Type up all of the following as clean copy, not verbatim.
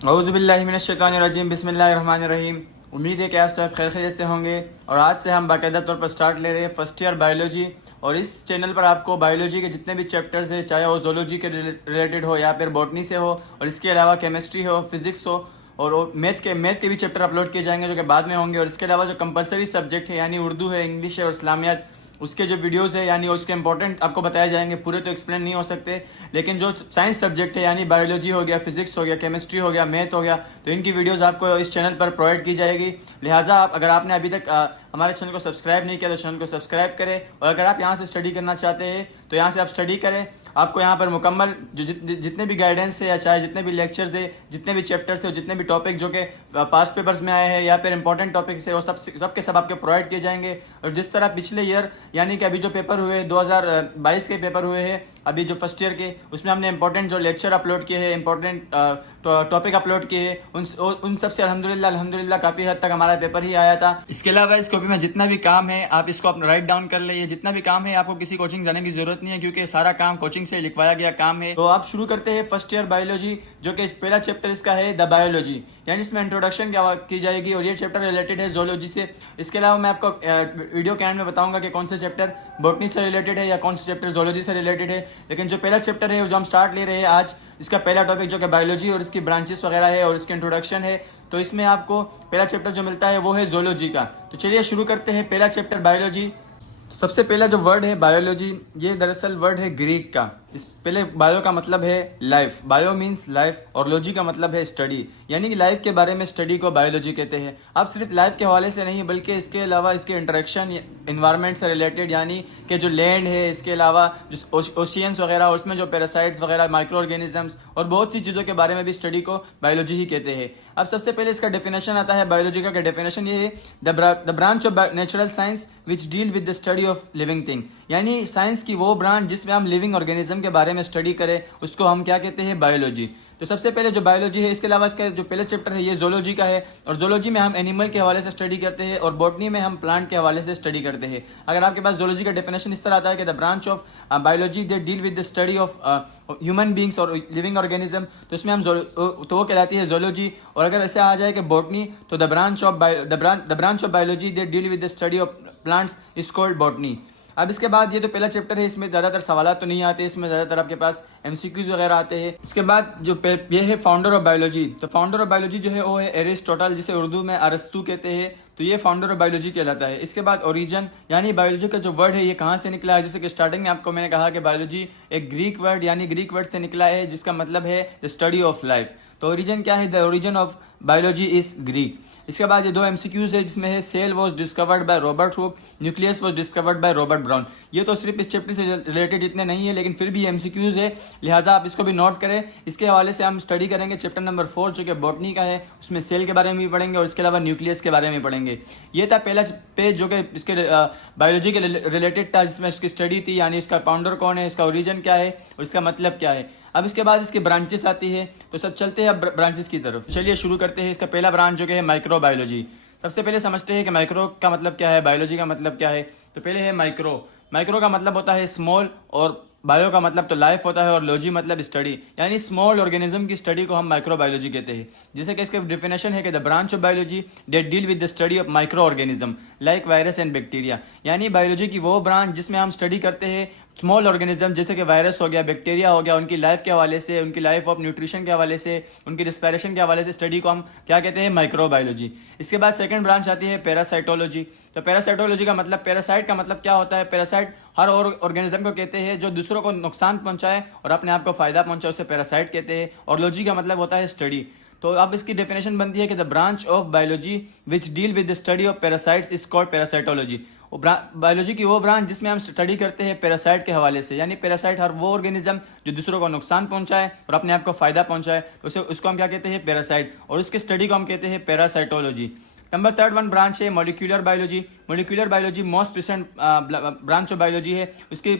औज़ुबिल्लाहिमिनश्शैतानिर्रजीम बिस्मिल्लाहिर्रहमानिर्रहीम। उम्मीद है कि आप सब खैर खैरियत से होंगे और आज से हम बाकायदा तौर पर स्टार्ट ले रहे हैं फर्स्ट ईयर बायोलॉजी। और इस चैनल पर आपको बायोलॉजी के जितने भी चैप्टर्स हैं, चाहे वो जोलॉजी के रिलेटेड हो या फिर बॉटनी से हो, और इसके अलावा केमिस्ट्री हो, फिजिक्स हो, और मैथ के भी चैप्टर अपलोड किए जाएंगे जो कि बाद में होंगे। और इसके अलावा जो कंपलसरी सब्जेक्ट है यानी उर्दू है, इंग्लिश है और इस्लामियात, उसके जो वीडियोस है यानी उसके इंपॉर्टेंट आपको बताए जाएंगे। पूरे तो एक्सप्लेन नहीं हो सकते, लेकिन जो साइंस सब्जेक्ट है यानी बायोलॉजी हो गया, फिजिक्स हो गया, केमिस्ट्री हो गया, मैथ हो गया, तो इनकी वीडियोस आपको इस चैनल पर प्रोवाइड की जाएगी। लिहाजा अगर आपने अभी तक हमारे चैनल को सब्सक्राइब नहीं किया तो चैनल को सब्सक्राइब करें। और अगर आप यहाँ से स्टडी करना चाहते हैं तो यहाँ से आप स्टडी करें। आपको यहाँ पर मुकम्मल जो जितने भी गाइडेंस है या चाहे जितने भी लेक्चर्स है, जितने भी चैप्टर्स है, जितने भी टॉपिक जो कि पास्ट पेपर्स में आए हैं या फिर इंपॉर्टेंट टॉपिक्स है, वो सब के सब आपके प्रोवाइड किए जाएंगे। और जिस तरह पिछले ईयर यानी कि अभी जो पेपर हुए 2022 के पेपर हुए हैं, अभी जो फर्स्ट ईयर के, उसमें हमने इंपॉर्टेंट जो लेक्चर अपलोड किए हैं, इंपॉर्टेंट टॉपिक अपलोड किए हैं, उन सब से अल्हम्दुलिल्लाह काफ़ी हद तक हमारा पेपर ही आया था। इसके अलावा इस कॉपी में जितना भी काम है आप इसको अपना राइट डाउन कर ले। जितना भी काम है आपको किसी कोचिंग जाने की जरूरत नहीं है, क्योंकि सारा काम कोचिंग से लिखवाया गया काम है। तो आप शुरू करते हैं फर्स्ट ईयर बायोलॉजी, जो कि पहला चैप्टर इसका है द बायोलॉजी, यानी इसमें इंट्रोडक्शन की जाएगी और ये चैप्टर रिलेटेड है जोलॉजी से। इसके अलावा मैं आपको वीडियो के एंड में बताऊंगा कि कौन से चैप्टर बॉटनी से रिलेटेड है या कौन से चैप्टर जोलॉजी से रिलेटेड है। लेकिन जो पहला चैप्टर है जो हम स्टार्ट ले रहे हैं आज, इसका पहला टॉपिक जो कि बायोलॉजी और इसकी ब्रांचेस वगैरह है और इसकी इंट्रोडक्शन है, तो इसमें आपको पहला चैप्टर जो मिलता है वो है जोलॉजी का। तो चलिए शुरू करते हैं पहला चैप्टर बायोलॉजी। सबसे पहला जो वर्ड है बायोलॉजी, ये दरअसल वर्ड है ग्रीक का। इस पहले बायो का मतलब है लाइफ, बायो मीन्स लाइफ, और लॉजी का मतलब है स्टडी, यानी कि लाइफ के बारे में स्टडी को बायोलॉजी कहते हैं। अब सिर्फ लाइफ के हवाले से नहीं बल्कि इसके अलावा इसके इंटरेक्शन इन्वायरमेंट से रिलेटेड, यानी कि जो लैंड है, इसके अलावा जो ओशियंस वगैरह, उसमें जो पैरासाइट्स वगैरह, माइक्रो ऑर्गेनिजम्स और बहुत सी चीज़ों के बारे में भी स्टडी को बायोलॉजी ही कहते हैं। अब सबसे पहले इसका डेफिनेशन आता है बायोलॉजी का। डेफिनेशन ये है the branch of natural science which deal with the study of living thing, यानी साइंस की वो ब्रांच जिसमें हम लिविंग ऑर्गेनिज्म के बारे में स्टडी करें, उसको हम क्या कहते हैं, बायोलॉजी। तो सबसे पहले जो बायोलॉजी है, इसके अलावा इसका जो पहले चैप्टर है ये जोलॉजी का है, और जोलॉजी में हम एनिमल के हवाले से स्टडी करते हैं और बॉटनी में हम प्लांट के हवाले से स्टडी करते हैं। अगर आपके पास जोलॉजी का डेफिनेशन इस तरह आता है कि the branch of biology they deal with the study of human beings और लिविंग ऑर्गेनिज्म, तो इसमें हम तो वो कहलाती है जोलॉजी। और अगर ऐसे आ जाए कि बॉटनी, तो the branch of biology they deal with the study of plants is called botany. अब इसके बाद ये तो पहला चैप्टर है, इसमें ज़्यादातर सवाल तो नहीं आते, इसमें ज़्यादातर आपके पास एमसीक्यूज वगैरह आते हैं। इसके बाद जो ये है फाउंडर ऑफ बायोलॉजी, तो फाउंडर ऑफ बायोलॉजी जो है वो है एरिस्टोटल, जिसे उर्दू में अरस्तू कहते हैं। तो ये फाउंडर ऑफ बायोलॉजी कहलाता है। इसके बाद ओरिजिन, यानी बायोलॉजी का जो वर्ड है ये कहाँ से निकला है। जैसे कि स्टार्टिंग में आपको मैंने कहा कि बायोलॉजी एक ग्रीक वर्ड यानी ग्रीक वर्ड से निकला है, जिसका मतलब है द स्टडी ऑफ लाइफ। तो ओरिजिन क्या है, the origin of biology is Greek. इसके बाद ये दो एमसीक्यूज है, जिसमें है cell was discovered by Robert Hooke, nucleus was discovered by Robert Brown. ये तो सिर्फ इस चैप्टर से रिलेटेड इतने नहीं है, लेकिन फिर भी एमसीक्यूज है, लिहाजा आप इसको भी नोट करें। इसके हवाले से हम स्टडी करेंगे चैप्टर नंबर 4 जो कि बॉटनी का है, उसमें सेल के बारे में भी पढ़ेंगे और इसके अलावा न्यूक्लियस के बारे में पढ़ेंगे। ये था पहला पेज जो कि इसके बायोलॉजी के रिलेटेड था, जिसमें इसकी स्टडी थी, यानी इसका फाउंडर कौन है, इसका ओरिजिन क्या है और इसका मतलब क्या है। अब इसके बाद इसकी ब्रांचेस आती है, तो सब चलते हैं अब ब्रांचेस की तरफ। चलिए शुरू करते हैं। इसका पहला ब्रांच जो कि है माइक्रोबायोलॉजी। सबसे पहले समझते हैं कि माइक्रो का मतलब क्या है, बायोलॉजी का मतलब क्या है। तो पहले है माइक्रो। माइक्रो का मतलब होता है स्मॉल, और बायो का मतलब तो लाइफ होता है, और लॉजी मतलब स्टडी, यानी स्मॉल ऑर्गेनिज्म की स्टडी को हम माइक्रोबायोलॉजी कहते हैं। जैसे कि इसका डेफिनेशन है कि the branch of biology that deal with the study of micro organism like virus and bacteria, यानी बायोलॉजी की वो ब्रांच जिसमें हम स्टडी करते हैं स्मॉल ऑर्गेनिज्म, जैसे कि वायरस हो गया, बैक्टीरिया हो गया, उनकी लाइफ के हवाले से, उनकी लाइफ ऑफ न्यूट्रिशन के हवाले से, उनकी रिस्पायरेशन के हवाले से स्टडी को हम क्या कहते हैं, माइक्रोबायोलॉजी। इसके बाद सेकंड ब्रांच आती है पैरासाइटोलॉजी। तो पैरासाइटोलॉजी का मतलब, पैरासाइट का मतलब क्या होता है, पैरासाइट हर ऑर्गेनिज्म को कहते हैं जो दूसरों को नुकसान पहुंचाए और अपने आप को फायदा पहुंचाए, उसे पैरासाइट कहते हैं। और लॉजी का मतलब होता है स्टडी। तो अब इसकी डेफिनेशन बनती है कि the branch of biology which deal with the study of parasites is called parasitology. Biology की वो ब्रांच जिसमें हम स्टडी करते हैं पैरासाइट के हवाले से, यानी पैरासाइट हर वो ऑर्गेनिज्म जो दूसरों को नुकसान पहुंचाए और अपने आप को फायदा पहुंचाए, तो उसको हम क्या कहते हैं, पैरासाइट, और उसके स्टडी को हम कहते हैं parasitology. Number third one branch है molecular biology. Molecular biology most recent branch of biology है। उसकी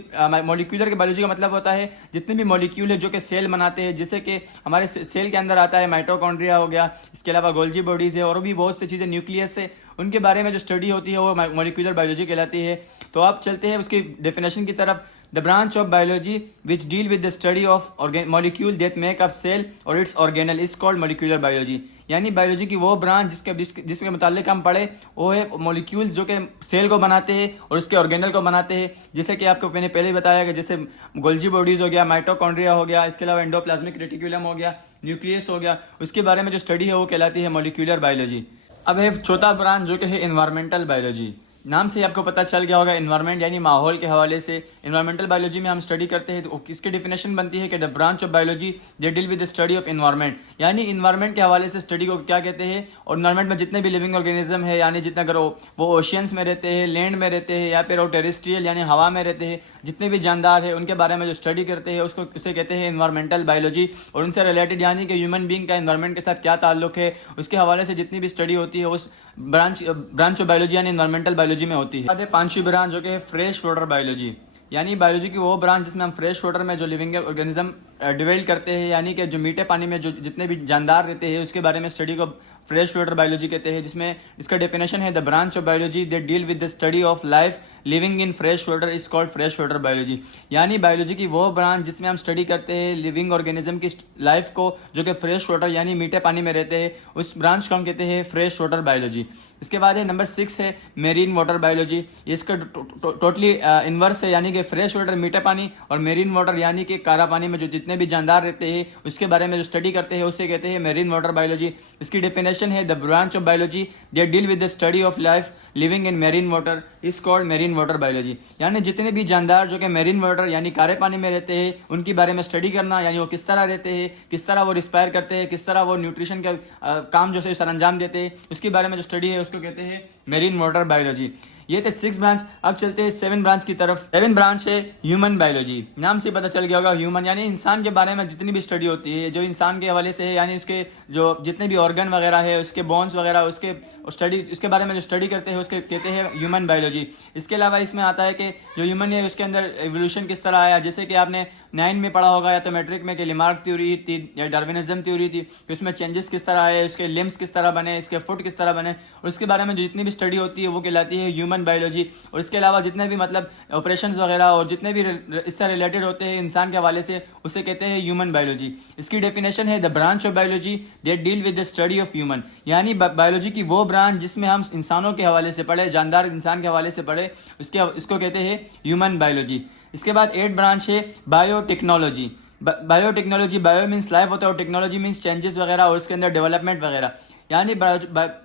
मॉलिक्यूलर के बायोलॉजी का मतलब होता है जितने भी मॉलिक्यूल है जो कि सेल बनाते हैं, जैसे कि हमारे सेल के अंदर आता है माइटोकॉन्ड्रिया हो गया, इसके अलावा गोल्जी बॉडीज़ है और भी बहुत सी चीज़ें, न्यूक्लियस है, उनके बारे में जो स्टडी होती है वो मॉलिक्यूलर बायोलॉजी कहलाती है। तो आप चलते हैं उसकी डेफिनेशन की तरफ। The branch of biology which deal with the study of molecule that make up cell और its organelle is called molecular biology. यानी बायोलॉजी की वो ब्रांच जिसके मुतालिक हम पढ़े वो है मॉलिक्यूल्स जो कि सेल को बनाते हैं और उसके ऑर्गेनल को बनाते हैं। जैसे कि आपको मैंने पहले बताया कि जैसे गोल्जी बॉडीज हो गया, माइटोकॉन्ड्रिया हो गया, इसके अलावा एंडोप्लाज्मिक रेटिकुलम हो गया, न्यूक्लियस हो गया, उसके बारे में जो स्टडी है वो कहलाती है मॉलिक्यूलर बायोलॉजी। अब है चौथा ब्रांच जो कि है एनवायरमेंटल बायोलॉजी। नाम से आपको पता चल गया होगा एनवायरनमेंट यानी माहौल के हवाले से एनवायरमेंटल बायोलॉजी में हम स्टडी करते हैं तो किसकी डिफिनेशन बनती है कि the branch of biology they deal with the study of environment, यानी एनवायरनमेंट के हवाले से स्टडी को क्या कहते हैं। और एनवायरनमेंट में जितने भी लिविंग ऑर्गेनिज्म है यानी जितना अगर वो ओशियंस में रहते हैं, लैंड में रहते हैं या फिर वो टेरेस्ट्रियल यानी हवा में रहते हैं, जितने भी जानदार है उनके बारे में जो स्टडी करते हैं उसको उसे कहते हैं एनवायरमेंटल बायोलॉजी। और उनसे रिलेटेड यानी कि ह्यूमन बींग का एनवायरनमेंट के साथ क्या ताल्लुक है उसके हवाले से जितनी भी स्टडी होती है उस ब्रांच ऑफ बायोलॉजी यानी एनवायरमेंटल बायोलॉजी में होती है। पांचवी ब्रांच जो कि है फ्रेश वाटर बायोलॉजी, यानी बायोलॉजी की वो ब्रांच जिसमें हम फ्रेश वाटर में जो लिविंग ऑर्गेनिज्म डिवेल्प करते हैं यानी कि जो मीठे पानी में जो जितने भी जानदार रहते हैं उसके बारे में स्टडी को फ्रेश वाटर बायोलॉजी कहते हैं। जिसमें इसका डेफिनेशन है the branch of biology they deal with the study of life living in fresh water is called fresh water biology. यानी बायोलॉजी की वो ब्रांच जिसमें हम स्टडी करते हैं लिविंग ऑर्गेनिज्म की लाइफ को जो कि फ्रेश वाटर यानी मीठे पानी में रहते हैं, उस ब्रांच को हम कहते हैं फ्रेश वाटर बायोलॉजी। इसके बाद है नंबर 6 है मेरीन वाटर बायोलॉजी। ये इसका टोटली इन्वर्स है यानी कि फ्रेश वाटर मीठा पानी और मेरीन वाटर यानी कि काला पानी में जो जितने भी जानदार रहते हैं उसके बारे में जो स्टडी करते हैं उसे कहते हैं मेरीन वाटर बायोलॉजी। इसकी डेफिनेशन है the branch of biology they deal with the study of life living in marine water is called marine water biology. यानी जितने भी जानदार जो कि मेरीन वाटर यानी काले पानी में रहते हैं उनके बारे में स्टडी करना, यानी वो किस तरह रहते हैं, किस तरह वो रिस्पायर करते हैं, किस तरह वो न्यूट्रिशन का काम जो है सर अंजाम देते हैं, उसके बारे में जो स्टडी है उसको कहते हैं मेरीन वाटर बायोलॉजी। ये थे 6 ब्रांच। अब चलते हैं 7 ब्रांच की तरफ। 7 ब्रांच है ह्यूमन बायोलॉजी। नाम से पता चल गया होगा ह्यूमन यानी इंसान के बारे में जितनी भी स्टडी होती है जो इंसान के हवाले से है, यानी उसके जो जितने भी ऑर्गन वगैरह है, उसके बोन्स वगैरह, उसके स्टडी इसके बारे में जो स्टडी करते हैं उसके कहते हैं ह्यूमन बायोलॉजी। इसके अलावा इसमें आता है कि जो ह्यूमन है उसके अंदर एवोल्यूशन किस तरह आया, जैसे कि आपने 9 में पढ़ा होगा या तो मैट्रिक में कि लिमार्क थ्योरी थी या डार्विनिज्म थ्योरी थी कि उसमें चेंजेस किस तरह आए, उसके लिम्स किस तरह बने, इसके फुट किस तरह बने, और उसके बारे में जो जितनी भी स्टडी होती है वो कहलाती है ह्यूमन बायोलॉजी। और इसके अलावा जितने भी मतलब ऑपरेशंस वगैरह और जितने भी इससे रिलेटेड होते हैं इंसान के हवाले से उसे कहते हैं ह्यूमन बायोलॉजी। इसकी डेफिनेशन है the branch of biology that deal with the study of human, यानी बायोलॉजी की वो ब्रांच जिसमें हम इंसानों के हवाले से पढ़े, जानदार इंसान के हवाले से पढ़े, उसको कहते हैं ह्यूमन बायोलॉजी। इसके बाद 8 ब्रांच है biotechnology. Biotechnology, bio means life होता है और टेक्नोलॉजी मीन्स चेंजेस वगैरह और उसके अंदर डेवलपमेंट वगैरह। यानी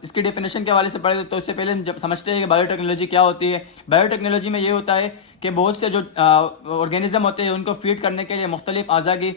इसकी डेफिनेशन के हवाले से पढ़े तो उससे पहले जब समझते हैं कि बायोटेक्नोलॉजी क्या होती है। बायोटेक्नोलॉजी में ये होता है कि बहुत से जो ऑर्गेनिज्म होते हैं उनको फीड करने के लिए मुख्तलिफ अज़ा की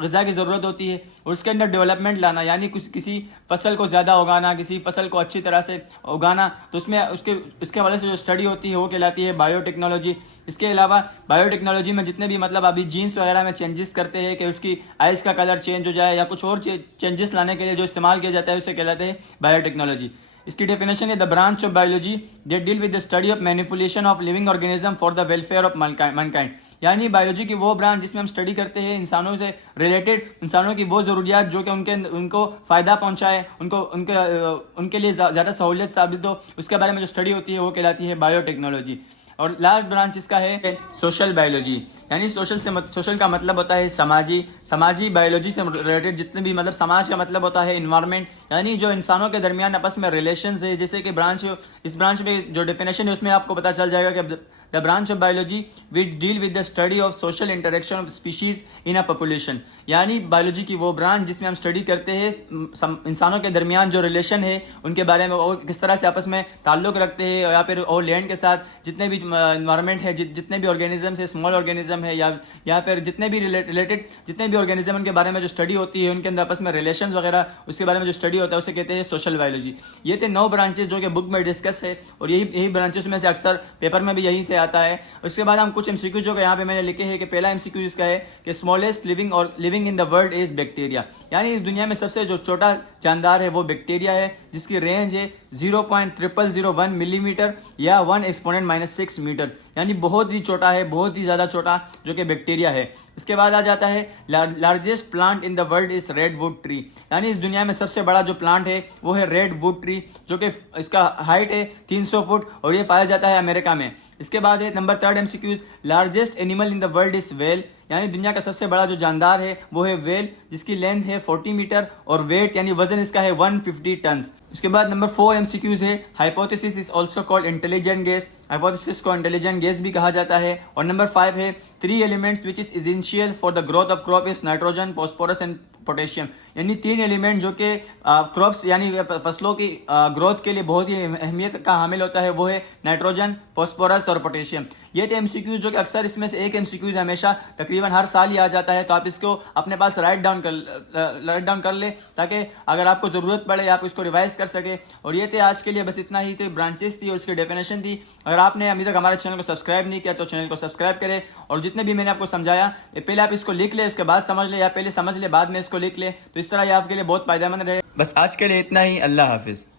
ग़िज़ा की ज़रूरत होती है और उसके अंदर डेवलपमेंट लाना, यानी किसी फसल को ज़्यादा उगाना, किसी फसल को अच्छी तरह से उगाना, तो उसमें उसके हवाले से जो स्टडी होती है वो कहलाती है बायोटेक्नोलॉजी। इसके अलावा बायोटेक्नोलॉजी में जितने भी मतलब अभी जीन्स वगैरह में चेंजेस करते हैं कि उसकी आइज़ का कलर चेंज हो जाए या कुछ और चेंजेस लाने के लिए जो इस्तेमाल किया जाता है उसे कहलाते हैं बायोटेक्नोलॉजी। इसकी डेफिनेशन है the branch of biology that deal with the study of manipulation of living organism for the welfare of mankind, यानी बायोलॉजी की वो ब्रांच जिसमें हम स्टडी करते हैं इंसानों से रिलेटेड, इंसानों की वो ज़रूरियात जो कि उनको फ़ायदा पहुंचाए, उनके लिए ज़्यादा सहूलियत साबित हो, उसके बारे में जो स्टडी होती है वो कहलाती है बायोटेक्नोलॉजी। और लास्ट ब्रांच इसका है सोशल बायोलॉजी, यानी सोशल का मतलब होता है समाजी बायोलॉजी से रिलेटेड जितने भी मतलब समाज का मतलब होता है इन्वायरमेंट, यानी जो इंसानों के दरमियान आपस में रिलेशंस है। जैसे कि इस ब्रांच में जो डेफिनेशन है उसमें आपको पता चल जाएगा कि the branch of biology which deal with the study of social interaction of species in a population, यानी बायोलॉजी की वो ब्रांच जिसमें हम स्टडी करते हैं इंसानों के दरमियान जो रिलेशन है उनके बारे में, वो किस तरह से आपस में ताल्लुक़ रखते हैं या फिर और लैंड के साथ जितने भी इन्वायरमेंट है, जितने भी ऑर्गेनिज्म है, स्मॉल ऑर्गेनिज्म है या फिर जितने भी रिलेटेड जितने भी ऑर्गेनिज्म उनके बारे में जो स्टडी होती है उनके अंदर आपस में रिलेशन वगैरह उसके बारे में जो स्टडी होता है उसे कहते हैं सोशल बायोलॉजी। ये थे 9 ब्रांचेस जो कि बुक में डिस्कस है और यही ब्रांचेस में से अक्सर पेपर में भी यहीं से आता है। उसके बाद हम कुछ एमसीक्यू जो यहाँ पे मैंने लिखे हैं कि पहला एमसीक्यू इसका है कि smallest living in the world is bacteria, यानी इस दुनिया में सबसे जो छोटा जानदार है वो बैक्टीरिया है जिसकी रेंज है 0.0001 मिलीमीटर या 1 एक्सपोनेंट -6 मीटर, यानी बहुत ही छोटा है, बहुत ही ज़्यादा छोटा जो कि बैक्टीरिया है। इसके बाद आ जाता है largest plant in the world is red wood tree, यानी इस दुनिया में सबसे बड़ा जो प्लांट है वो है रेड वुड ट्री जो कि इसका हाइट है 300 फुट और ये पाया जाता है अमेरिका में। इसके बाद है number 3 MCQs, largest animal in the world is whale, यानी दुनिया का सबसे बड़ा जो जानदार है वो है व्हेल, जिसकी लेंथ है 40 मीटर और वेट यानी वजन इसका है 150 टन्स। इसके बाद नंबर 4 MCQs है, hypothesis is also called intelligent gas, hypothesis को इंटेलिजेंट गैस भी कहा जाता है। और नंबर 5 है, 3 elements which is essential for the growth of crop is nitrogen, phosphorus and potassium, यानी 3 एलिमेंट जो कि क्रॉप्स यानी फसलों की ग्रोथ के लिए बहुत ही अहमियत का हामिल होता है, वो है नाइट्रोजन, फॉस्फोरस और पोटेशियम। ये थे MCQs जो कि अक्सर इसमें से एक MCQs हमेशा तकरीबन हर साल ही आ जाता है, तो आप इसको अपने पास राइट डाउन कर ले ताकि अगर आपको ज़रूरत पड़े आप इसको रिवाइज कर सके। और ये थे आज के लिए, बस इतना ही थे, ब्रांचेस थी और उसकी डेफिनेशन थी। अगर आपने अभी तक हमारे चैनल को सब्सक्राइब नहीं किया तो चैनल को सब्सक्राइब करें, और जितने भी मैंने आपको समझाया पहले आप इसको लिख ले, उसके बाद समझ ले, या पहले समझ ले बाद में इसको लिख ले, तो इस तरह ये आपके लिए बहुत फायदेमंद रहे। बस आज के लिए इतना ही, अल्लाह हाफिज़।